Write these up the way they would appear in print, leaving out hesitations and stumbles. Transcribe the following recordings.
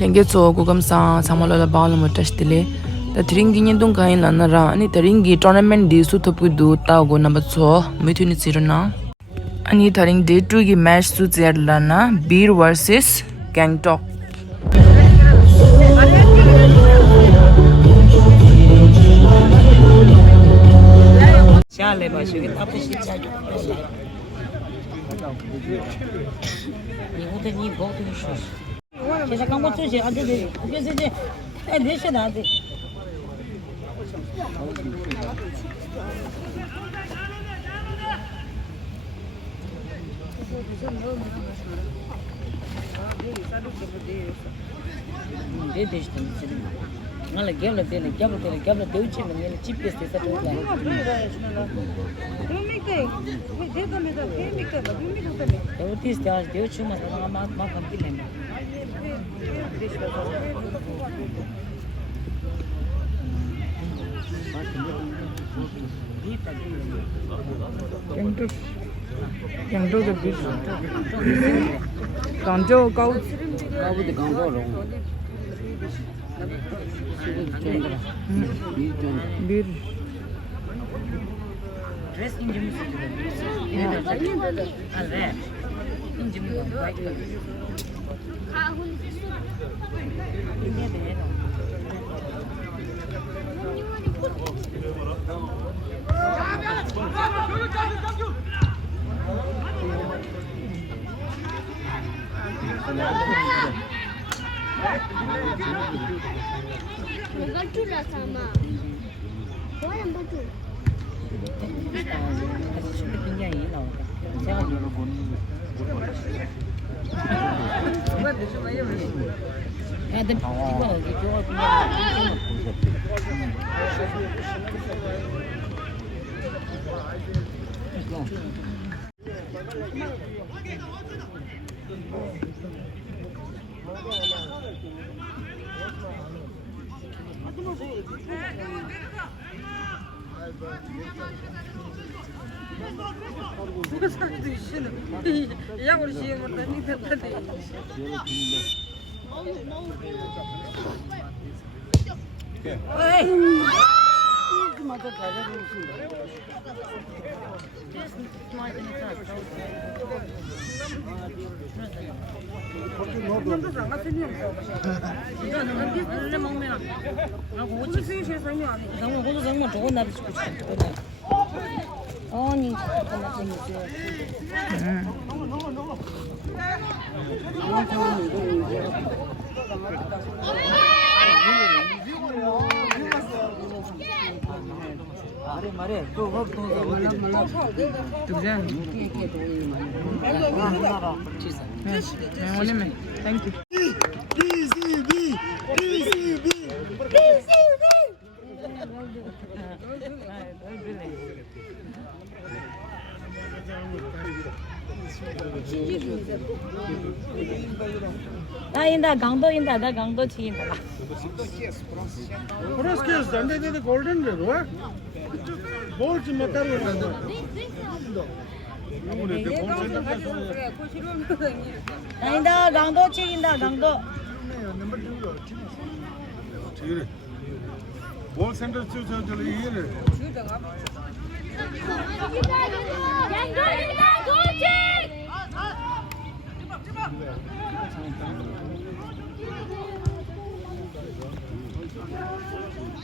Lenge tso gugam sa samalo la ball mo tashtile ta tringi nyin dung kain la na ra ani taringi tournament di su thopu du ta go number 2 mithuni sirna ani taring day 2 gi match su zer la na Beer versus Gangtok chale ba shi ta pu shi cha ni wo de ni bo de shi现在刚我这些啊，这哎，这些哪的？这得是的，俺来给了对了，给不对了，给不对起了，你那 GPS 的啥都来。我第一次丢去嘛，马上进来嘛。Gangtok the beach Gangtok kau kau de Gangtok long bir dress injim alre injim white betul lah sama. Kau yang betul. Ada tiba lagi jual punya. Я уже ему не 아니 잠깐만 좀 마레 또 헛도 두잔 원래면 thank you 나 인다 강도 인다 나 강도 치인다 Prosky Sunday the golden river. Bolt matter 나 인다 강도 치인다 강도 Bolt center here.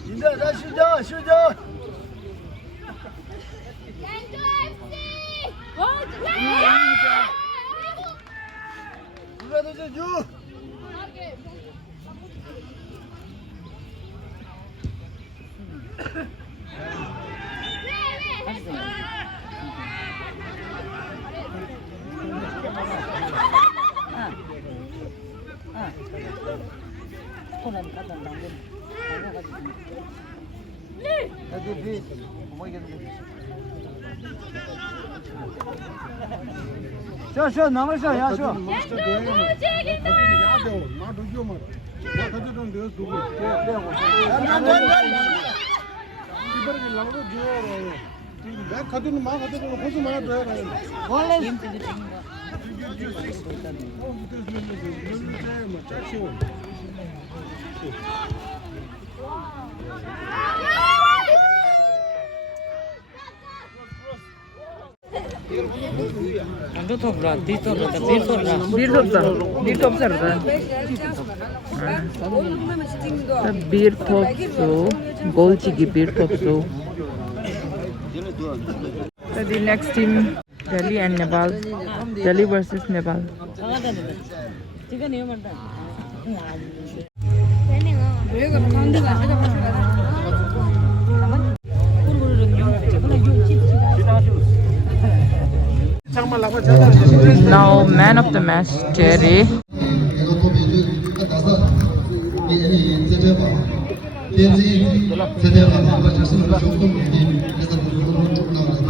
인자 시작 누가 더 줘? 셔 나가셔 야셔 야도 나도 좀 나도 좀 되어 두고 이번에 나도 줘요 내 카드는 막 카드는 호수 많아 돼. 원래 Ando to bra, di to bra, di to bra. Bir topsa burada. Bir topsu, golchigi bir topsu. So the next team, Delhi and Nepal. Delhi versus Nepal. 지금 내가 말다. Now man of the match, Jerry.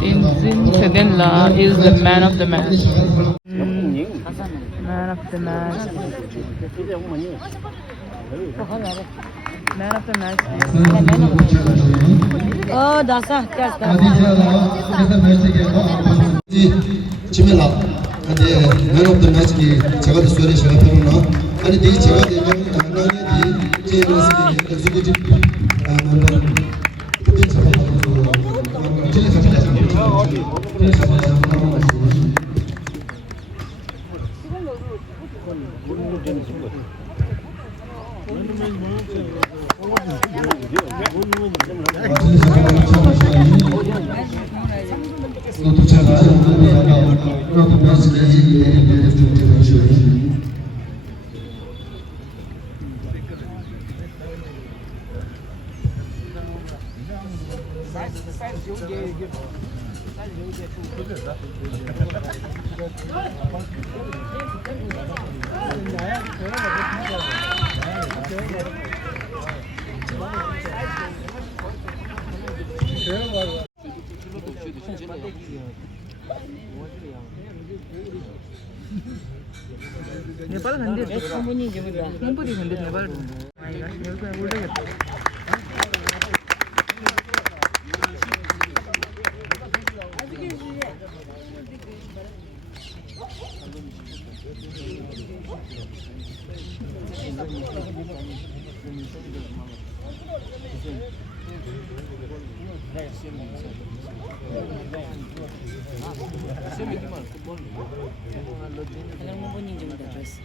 Tenzin Sedinla is the man of the match. Man of the match. Man of the match. Oh, dasa, 지메라 근데 맨 오브 더 매치 제가 더 소리 제가 배우나 아니 네 제가 되면 나는 네 제가 엑스큐티브 멤버 그게 제가 네팔 근데 성분이 지금다. 홍보리 근데 네팔. 아이가 여기가 올라겠다. 그냥 성분이 지금다 드레스.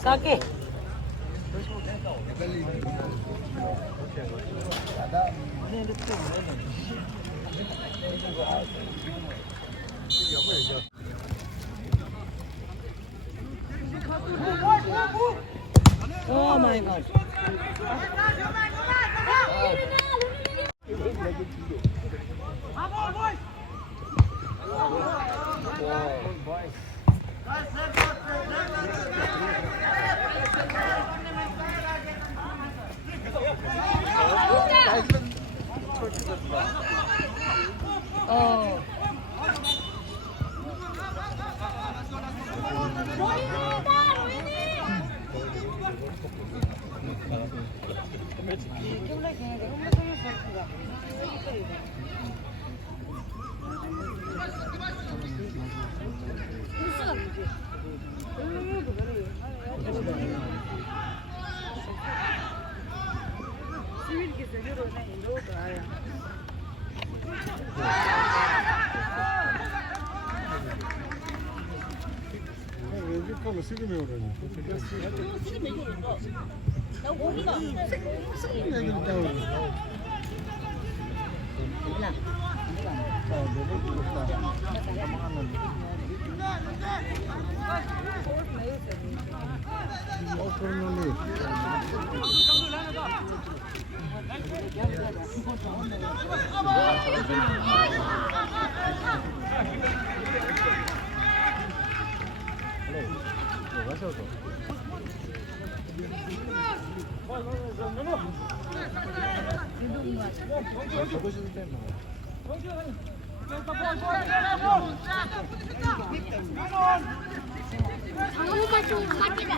싸게. Oh my god. 장어가 좀 맛있다.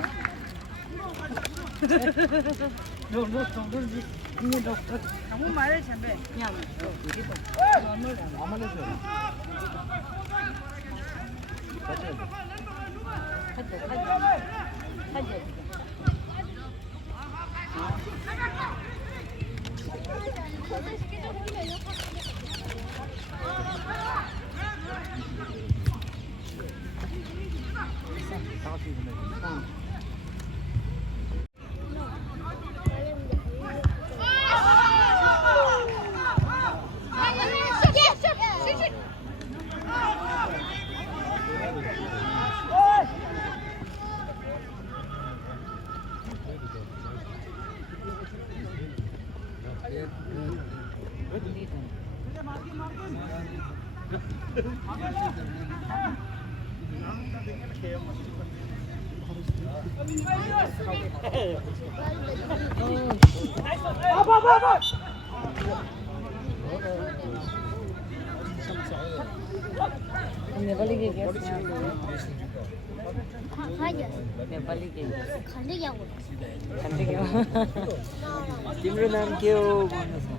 तिम्रो नाम के हो भन्नुहोस् न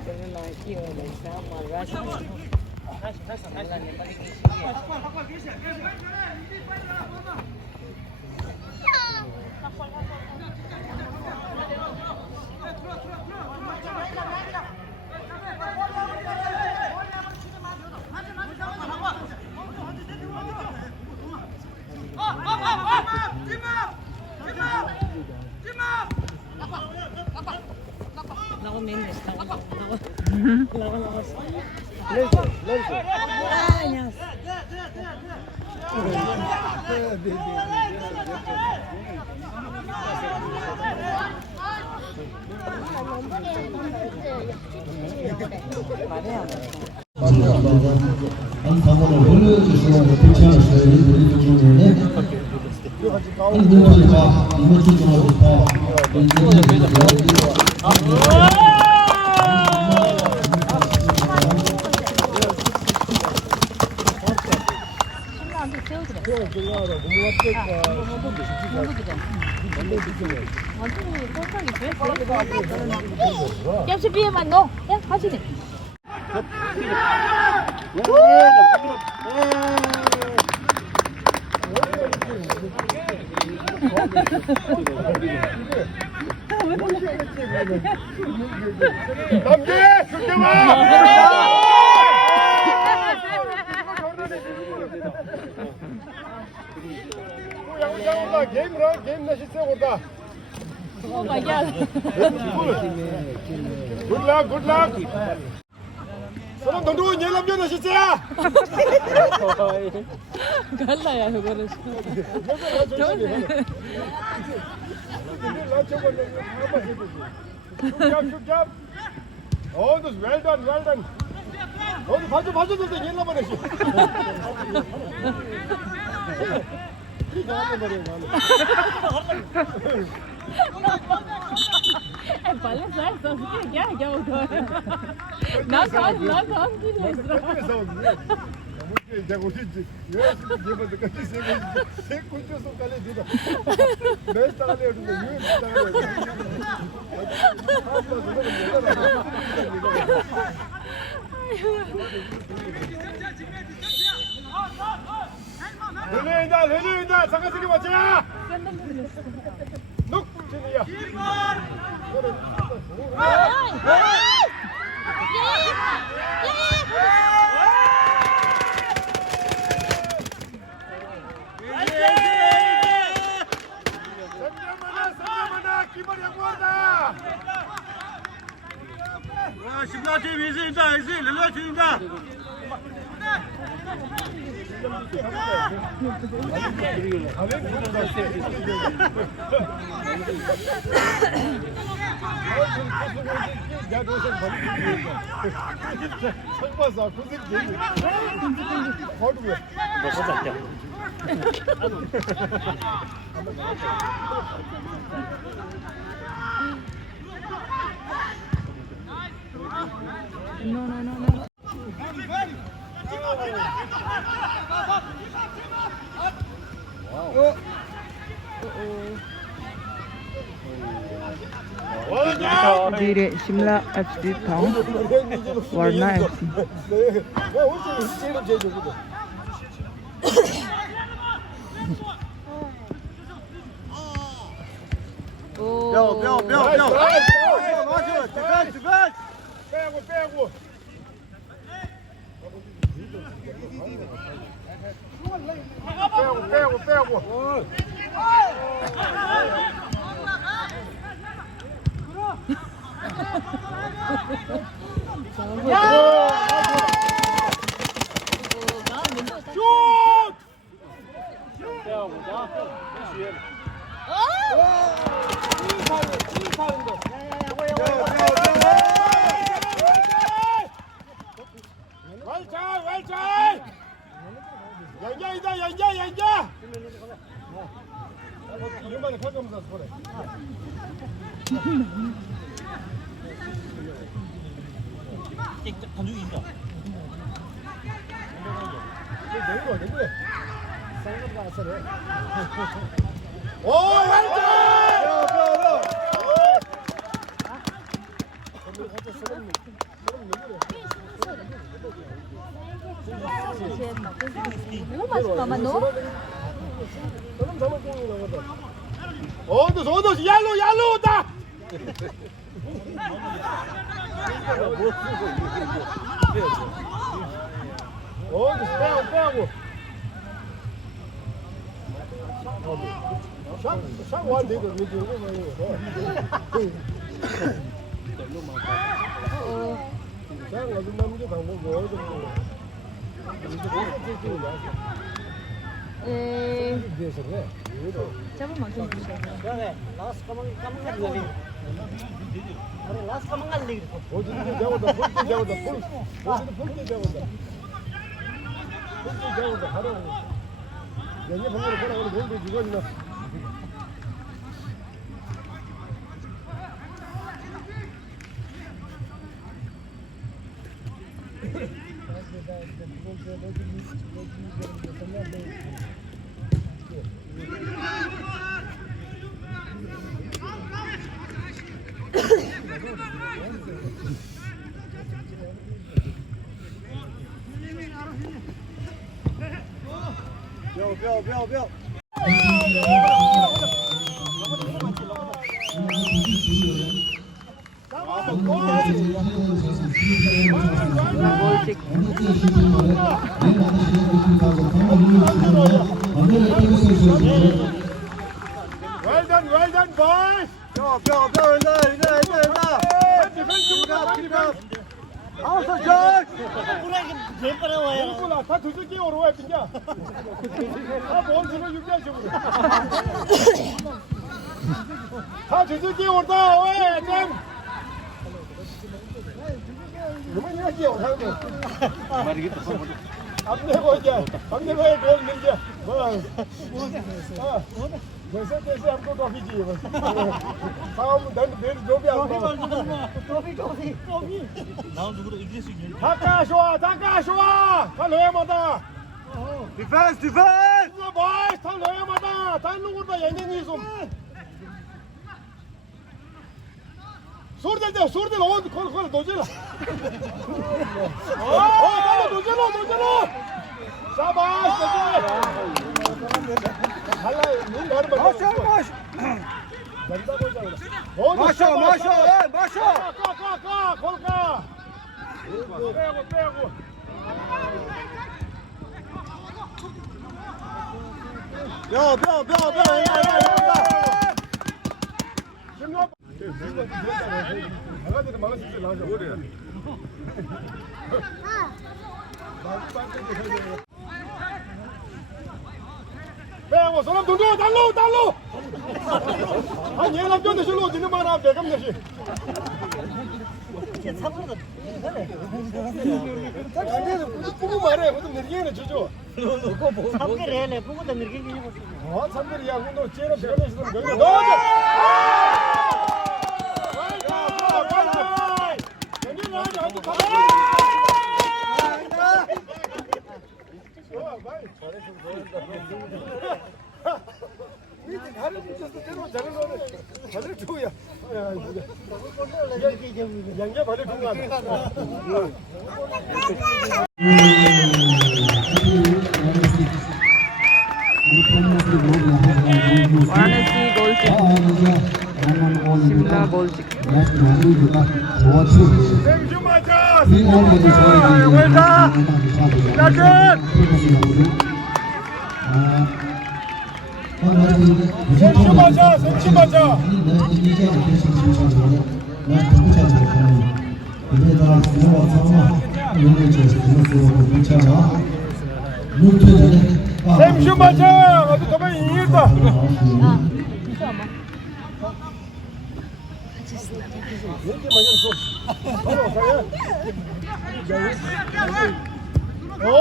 तिम्रो नाम के हो भन्छ 한 방법을 올려주시고 괜찮으세요? 우리 부모님네 한 분과 이모티 중으로부터 역시 비에만 넣어. 야, 가시네. Game na siya orada. Oh my God. Good luck. 사람 너도 예람변 하셨어요? 갈라야 그거를. Good job. Oh, this well done. 너도 봐줘도 예람변 하시. Pale sai, só que क्या होगा? ना काम की नहीं. 제가 어디지? 왜 이제 같이 세 군주소 갈래 되다. 몇 달에 오는데 왜 렐리인다. 상가들이 왔잖아. 룩 진이야. 상대만아 기발이 양보한다. 와, 14팀 이진다. 렐리팀이다. Dire Shimla FC Town Warna FC 어디 얄로 다. 빼고. 상 완대도 잡을 만큼 그래, 라스 가만 갈리. 아니, 라스 가만 갈리. 어디든 잡았다, 볼게 잡았다, 어디든 볼게 잡았다. 볼게 잡았다, 하라고. 연예 방으로 보라고 뭔데 이거는. 뼈. Well done, boys. 뼈. 아웃서 전. 몰라, 다 두들기 오러 와 그냥. 뭔 소리 유기하시고. 다 두들기 오다 왜 좀. 너무 이야기 오하고. 말이겠다. 앞내고 이제 앞내고에 골 이제 뭐. 벌써 한국 커피지. 다음 내일 조비 안 봐. 조비. 나 누구로 이길 수 있냐? 다카 좋아. 달려야마다. 디펜스. 이거 보이스 달려야마다. 달루고다 얘네니 좀. 소리들 콜 노질라. 노질라. 샤바스. 달라 눈 가는 거. 마셔. 가. 골가. 빼고. 뼈. 나가지도 막았을 나가자. 뭐래? 中中大路大路，啊，你那边的是路，你他妈的别干那些。不买的，我都没见了，这就。삼계래 보고도 이렇게 그냥 아, 삼들이야, 너 쟤는 배가 있으면 그래. 너! 양자 발을 통과한다. Varanasi goal kick. Shimla goal kick. 생치 맞아. 생치 맞아. 아주 정말 이해다.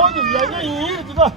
양양 이해다.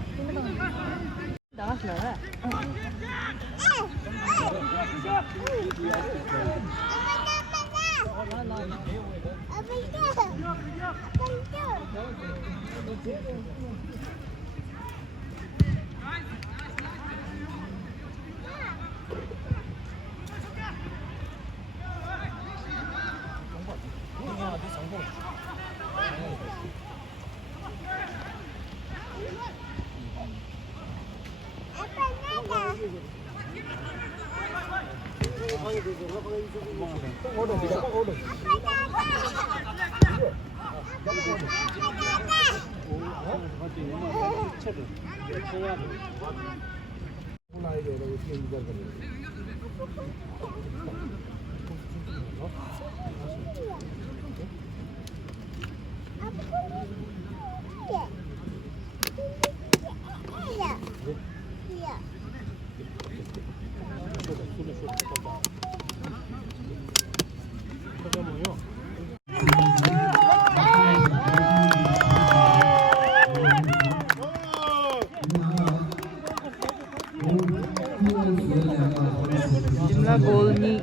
Shimla goal ni.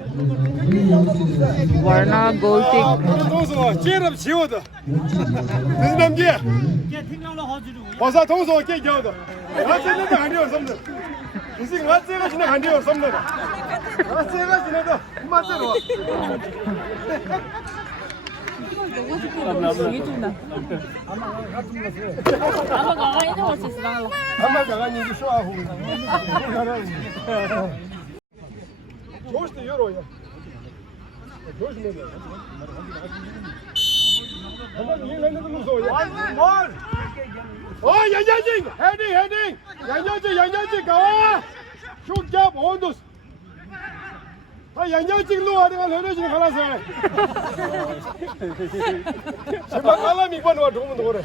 Varna goal kick. 동서 제럽 지워다. 무슨 남기야? 버사 동서 깨겨다. 어쨌든 아니요 섬들. 무슨 맞제가 지나 아니요 섬들. 맞제가 지나다. 맞제로. 아마 가만히 있는 수 있어. 한번 가가니 이제 쇼하고. 조시도 열어야. 조심해. 한번 일하는 거 무서워요. 양양진 헤딩. 양양진 가. 슛잡 온도스. 아, 양양진 로 하다가 러너진 갈아서. 제발 갈라미 이번 와 도움은 더 그래.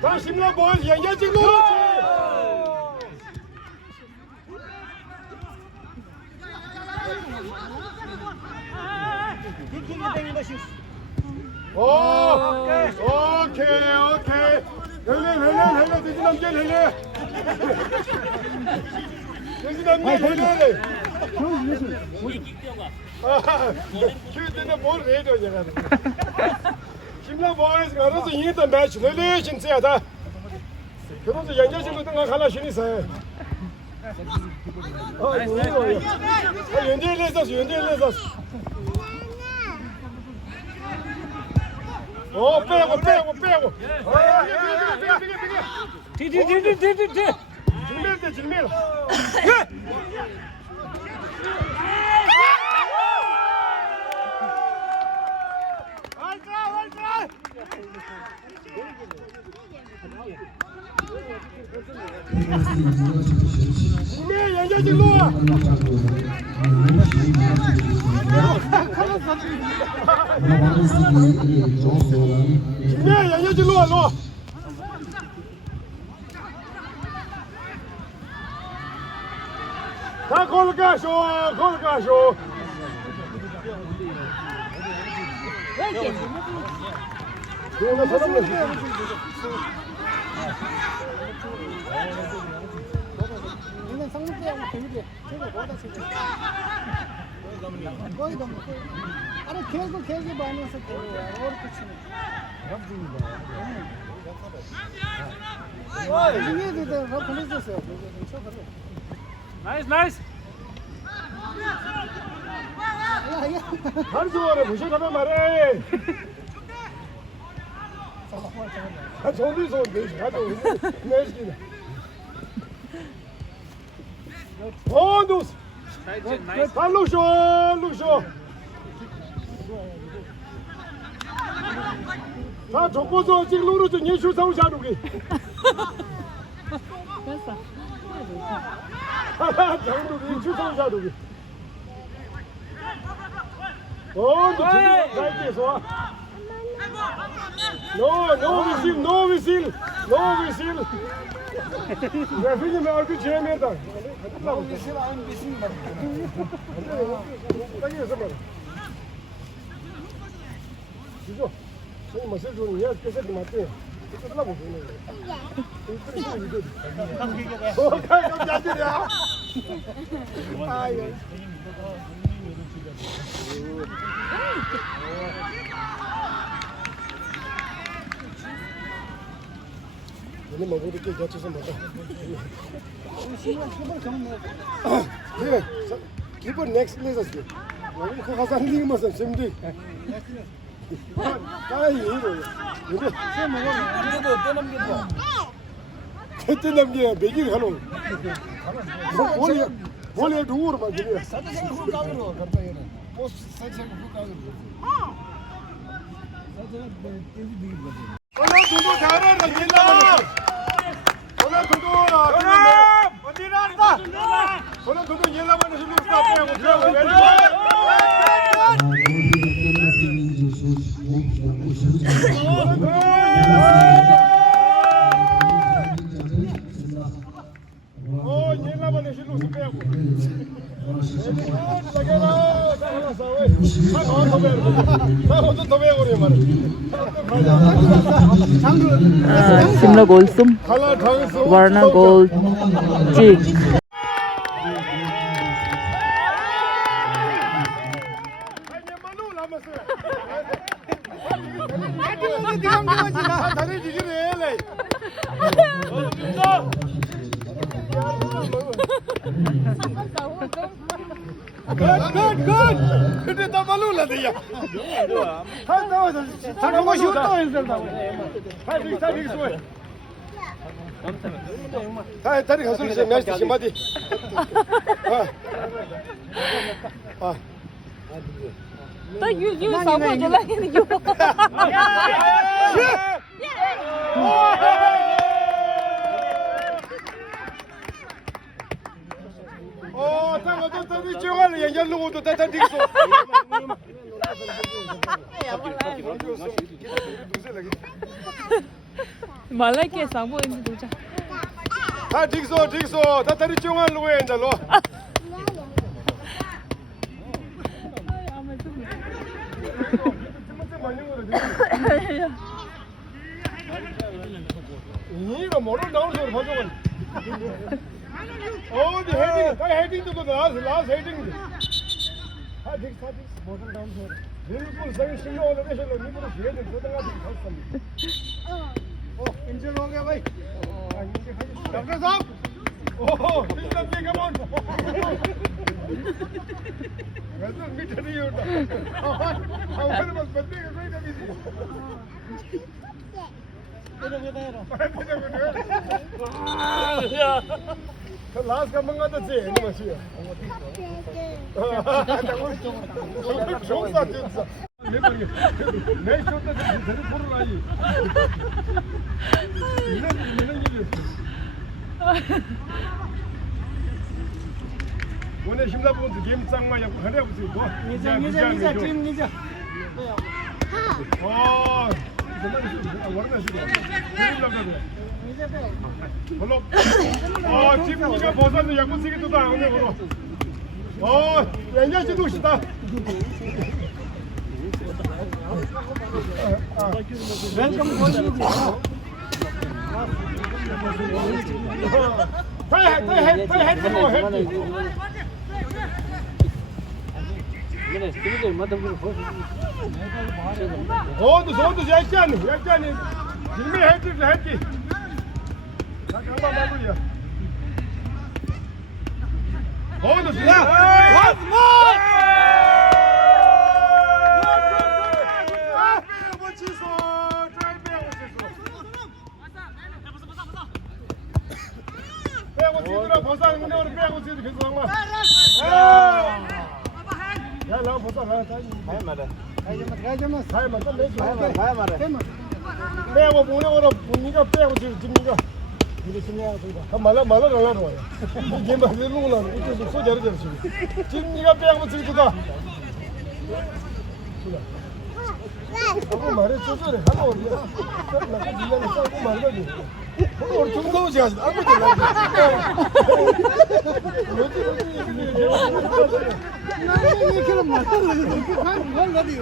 자, 심라 볼 양양진 로. 오케이. 헬레 돼지 남겨 헬레. 돼지 남겨 헬레. 큐드는 뭘 해도 제가. 심라 보이스 가서 이겼던 매치 헬레 진짜다. 그래서 양자식으로 등가 갈라 신이세. 연재일레서. 빼고. 뒤 질밀. 질밀 양자질로 와. 네, 양념 좀 넣어. 다 걸어가쇼. 그러나 사람들 이건 상무대하고 재밌게 제가 뭐다 치고 거의 다 먹고 아니 계획이 많아서 어렵게 치네 이게 더 보내줬어요 나이스 한 수원에 무시하면 말해. 좋은 손 내시 가져 내시기는. 노스. 루쇼. 자, 조고서 지금 누르죠. 예술 사우샤루기. 됐어. 장도 예술 사우샤루기. 너 잘게서. No whistle. 레프리님 얼굴 제매다. No whistle 안 비신다. 당겨서 말. 이거 저기 마실 좀 해야 계속 맞대. 끝나 보네. 깜짝이야. 아유. 오늘 뭐 이렇게 겹쳐서 먹어. 기본 넥스트 레서스. 여기 그 가서 한 개만 써. 쌤들. 까이 이거. 이거 쌤 먹어. 이거 떼남기다. 떼남기야. 매길 가노. 원래 누구로 만드냐? 사대생 후 가으로 갔다 해라. 뭐 사대생 후 가으로. 오늘 두고 잘하라 진짜. 오늘 두고 어디란다. 오늘 두고 연락하는 실로 스타트하고 그러고 연락하는 실로 스타트하고. Simla Gold Sum, Varna Gold Chick. Good. Itu tak malu lah dia. Hai tahu tak kamu shoot tahu yang tahu. Hai semua. Hai tadi hasil saya match di mati. 또 유 사고 졸라기는 유. tadi jangan yang lu tu tak tadi so. 말라이게 사고 있는 도자. 다 딕소 다 tadi jangan lu yang dah lo. 이거 뭐를 나오는 소리 봐줘. Oh, the heading. Why heading to the last heading? Heading, bottom down here. Beautiful, very single elevation. You put a heading. So oh, engine हो गया भाई. डॉक्टर साहब. Oh, please up, come on. वैसे मीटर नहीं होता. हमारे पास बंदे का कोई कमी नहीं. लास्ट का मंगा तो चाहिए नहीं मशीन जोसा जोसा मैं शोता जरूर पूरा लाई 오늘 심사부분도 게임 짱마야 그래 보세요. 니자 팀 니자 어. 원하는 식으로. 니자 빼 별로. 지금 네가 벗었는데 약간 세게 뜯다 오늘 걸어. 연결 지도 시다. 웰컴 보시죠 Oldu yakcanı Hilmi hadi Sakamba maluya Oldu ya Ya lan bosa lan haymadı. Haymadı. 빼고 보내고로 니가 빼고 지금 니가 이게 중요한 거다. 말라 나라로 와요. 이게 막 내려오는 이게 소자를 줘. 지금 니가 빼고 지금 그다. 그거 말해 조절해. 하고 어디야? 나 니가 싸고 말거지. 오늘 중도지 하지. 아무도 안 나는 이렇게 말하는 거 어디요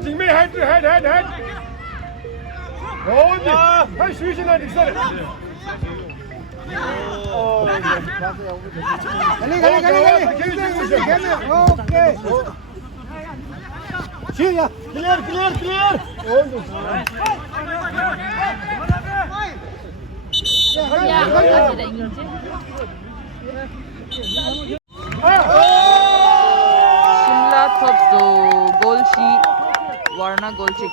지금 헤드 어디 한 쉬시나 있어 가리 오케이 시야 클리어 Shimla Topso Golshi Varna Golchik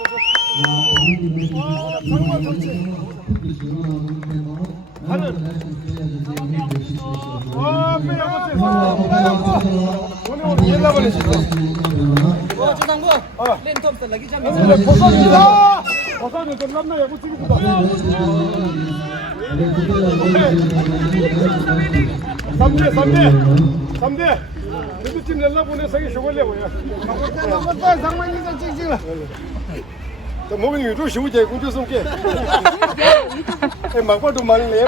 오늘 연락을 조상부 렌톱스 라기 참 버섯이다. 버섯은 좀 남나 야구 찍고다. 삼대. 그래도 팀 연락 보내 생이 쇼걸려 보여. 상만이가 찍찍라 저 몸이 요즘 쉬우제 공주 som게. 막바도 말래.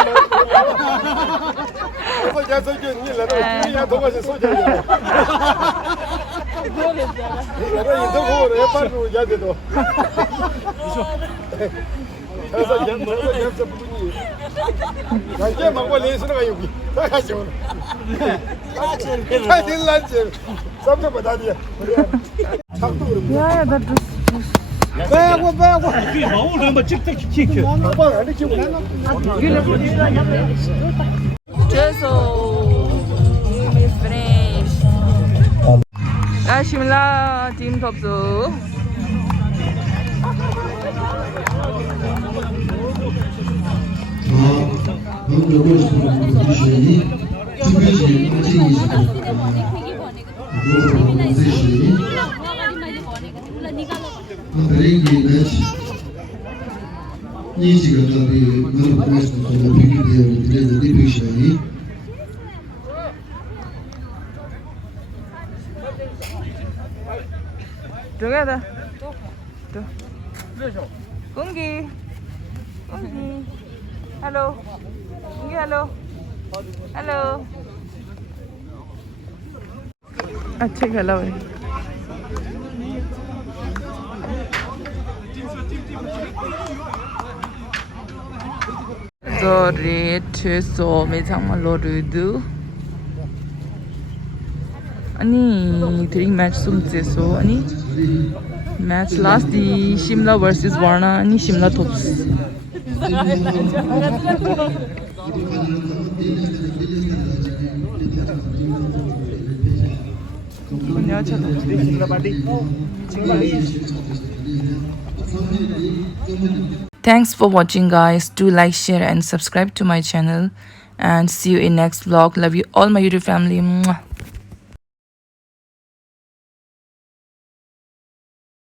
그래서 야 저기 니 라로 야 도가지 소자. 내가 이거 보고 해파로 야대도. 그래서 연서 부분이. 나게 막고 레이스가 여기. 다 같이 오늘. 다 딜란지. 쌈좀 받아야. Yeah, that was 빼고 Jeso is finished. Shimla Team Topso together. Kungi. Hello. Kungi, hello. Hello. Check hello. Sorry, so me 정말 로르드. 아니, 드링 매치 숨지소 아니. Match last the Shimla versus Varna and Shimla Tops. Thanks for watching guys. Do like, share and subscribe to my channel. and see you in next vlog. Love you all my YouTube family. Mwah.